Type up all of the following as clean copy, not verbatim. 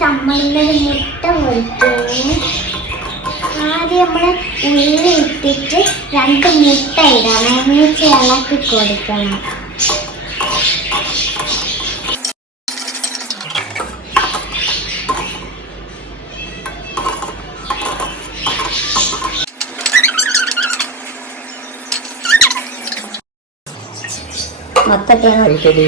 നമ്മളിന്നൊരു മുട്ട പൊരിക്കുന്നു. ആദ്യം നമ്മൾ ഉള്ളി ഇട്ടിട്ട് 2 മുട്ട ഇടണം, എന്നിട്ട് ഇളക്കി കൊടുക്കണം. മൊത്തത്തിലാണ് ഒഴിക്കടി.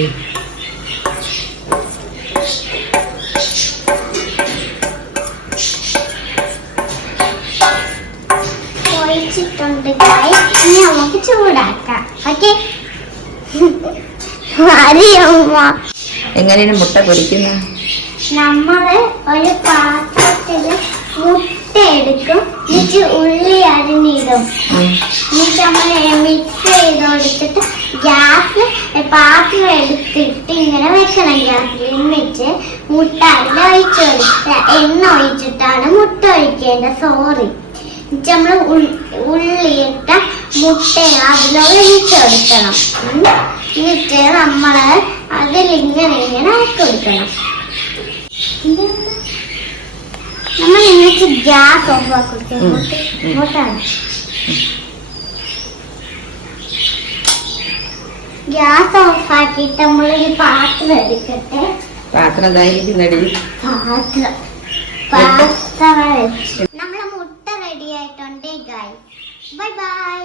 ഒഴിച്ചിട്ടുണ്ട്. ഇനി നമുക്ക് ചൂടാക്കാം. ഓക്കെ. എങ്ങനെയാണ് മുട്ട പൊരിക്കുന്ന? നമ്മള് ഒരു പാത്രത്തില് മുട്ട എടുക്കും, എന്നിട്ട് ഉള്ളി അരിഞ്ഞിടും, എന്നിട്ട് നമ്മൾ മിക്സ് ചെയ്ത് കൊടുത്തിട്ട് ഗ്യാസ് പാത്രം എടുത്തിട്ട് ഇങ്ങനെ വെക്കണം ഗ്യാസിൽ. എന്നിട്ട് മുട്ട അതിൽ ഒഴിച്ചു കൊടുക്കുക. എണ്ണ ഒഴിച്ചിട്ടാണ് മുട്ട ഒഴിക്കേണ്ടത്. സോറി, നമ്മൾ ഉള്ളിയിട്ട മുട്ട അതിലൊഴിച്ചു കൊടുക്കണം. എന്നിട്ട് നമ്മള് അതിലിങ്ങനെ ആക്കി കൊടുക്കണം. നമ്മൾ എന്നിട്ട് ഗ്യാസ് ഓഫ് ആക്കി ഇങ്ങോട്ടാണ്. ഗ്യാസ് ഓഫ് ആക്കിയിട്ട് നമ്മളൊരു പാത്രം എടുക്കട്ടെ. പാത്രം പാത്രം വെച്ച് നമ്മളെ മുട്ട റെഡി ആയിട്ടുണ്ട് ഗൈസ്. Bye bye.